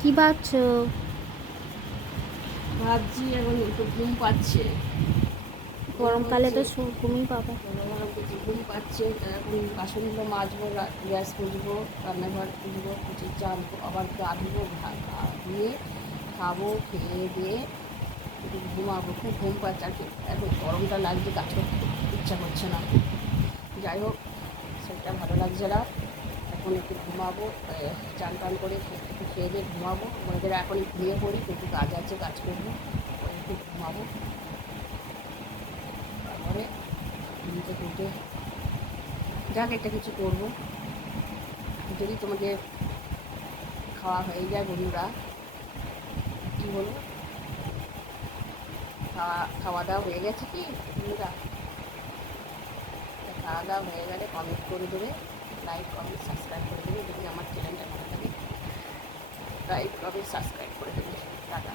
কি ভাবছো? ভাবছি এখন একটু ঘুম পাচ্ছে। মনে গরমকালে হচ্ছে তো ঘুমই পাবে। ঘুম পাচ্ছে, তা এখন বাসনগুলো মাজবো, গ্যাস মুছবো, রান্নাঘর পুজবো, কুচির চাল আবার গা ধুবো, ধুয়ে খাবো, খেয়ে দিয়ে একটু ঘুমাবো। খুব ঘুম পাচ্ছে আর কি, এখন গরমটা লাগছে, কাজ করতে ইচ্ছা করছে না। যাই হোক, সেটা ভালো লাগছে না। এখন একটু ঘুমাবো, চান টান করে একটু খেয়ে দিয়ে ঘুমাবো। মনে করে এখন ঘুমিয়ে পড়ি, একটু কাজ আছে, কাজ করবো, একটু ঘুমাবো। তারপরে ঘুম থেকে উঠে যাক একটা কিছু করবো। যদি তোমাদের খাওয়া হয়ে যায় বন্ধুরা, কী বলবো, খাওয়া দাওয়া হয়ে গেছে কি বন্ধুরা? খাওয়া দাওয়া হয়ে গেলে কমেন্ট করে দেবে, লাইক কমেন্ট সাবস্ক্রাইব করে দেবে। যদি আমার চ্যানেলটা ভালো লাগে লাইক কমেন্ট সাবস্ক্রাইব করে দেবে। টাটা।